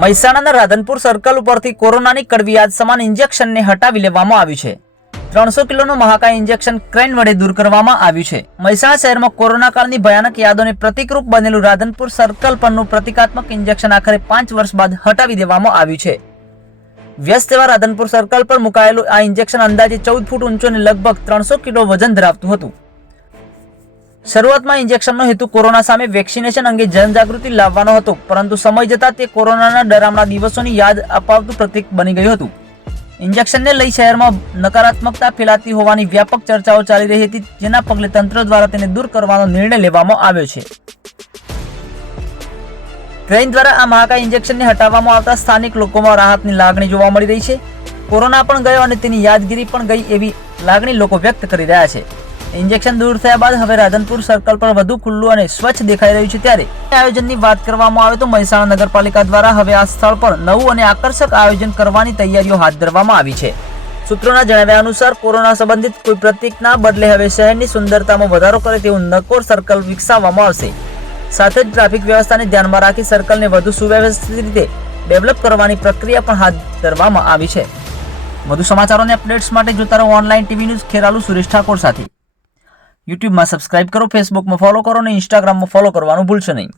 મહેસાણાના રાધનપુર સર્કલ ઉપરથી કોરોનાની કડવી યાદ સમાન ઇન્જેક્શનને હટાવી લેવામાં આવ્યું છે। 300 કિલોનું મહાકાય ઇન્જેક્શન ક્રેન વડે દૂર કરવામાં આવ્યું છે। મહેસાણા શહેરમાં કોરોના કાળની ભયાનક યાદોને પ્રતિકરૂપ બનેલું રાધનપુર સર્કલ પરનું પ્રતિકાત્મક ઇન્જેક્શન આખરે 5 વર્ષ બાદ હટાવી દેવામાં આવ્યું છે। વ્યસ્ત એવા રાધનપુર સર્કલ પર મુકાયેલું આ ઇન્જેક્શન અંદાજે 14 ફૂટ ઊંચું અને લગભગ 300 કિલો વજન ધરાવતું હતું। શરૂઆતમાં ઇન્જેક્શનનો હેતુ કોરોના સામે વેક્સિનેશન અંગે જનજાગૃતિ લાવવાનો હતો, પરંતુ સમય જતાં તે કોરોનાના ડરામણા દિવસોની યાદ અપાવતું પ્રતીક બની ગયું હતું। ઇન્જેક્શનને લઈ શહેરમાં નકારાત્મકતા ફેલાતી હોવાની વ્યાપક ચર્ચાઓ ચાલી રહી હતી, જેના પગલે તંત્ર દ્વારા તેને દૂર કરવાનો નિર્ણય લેવામાં આવ્યો છે। ક્રેન દ્વારા આ મહાકાય ઇન્જેક્શનને હટાવવામાં આવતા સ્થાનિક લોકોમાં રાહતની લાગણી જોવા મળી રહી છે। કોરોના પણ ગયો અને તેની યાદગીરી પણ ગઈ એવી લાગણી લોકો વ્યક્ત કરી રહ્યા છે। ઇન્જેક્શન દૂર થયા બાદ હવે રાધનપુર સર્કલ પર વધુ ખુલ્લું અને સ્વચ્છ દેખાઈ રહ્યું છે। ત્યારે આયોજનની વાત કરવામાં આવે તો મહેસાણા નગરપાલિકા દ્વારા હવે આ સ્થળ પર નવું અને આકર્ષક આયોજન કરવાની તૈયારીઓ હાથ ધરવામાં આવી છે। સૂત્રોના જણાવ્યા અનુસાર કોરોના સંબંધિત કોઈ પ્રતીકના બદલે હવે શહેરની સુંદરતામાં વધારો કરે તેવું નકોર સર્કલ વિકસાવવામાં આવશે। સાથે જ ટ્રાફિક વ્યવસ્થાને ધ્યાનમાં રાખી સર્કલને વધુ સુવ્યવસ્થિત રીતે ડેવલપ કરવાની પ્રક્રિયા પણ હાથ ધરવામાં આવી છે। વધુ સમાચારો અને અપડેટ્સ માટે જોતા રહો online TV news Kheralu Suresh Thakor સાથે। યુટ્યુબમાં સબસ્ક્રાઇબ કરો, ફેસબુકમાં ફોલો કરો અને ઇન્સ્ટાગ્રામમાં ફોલો કરવાનું ભૂલશો નહીં।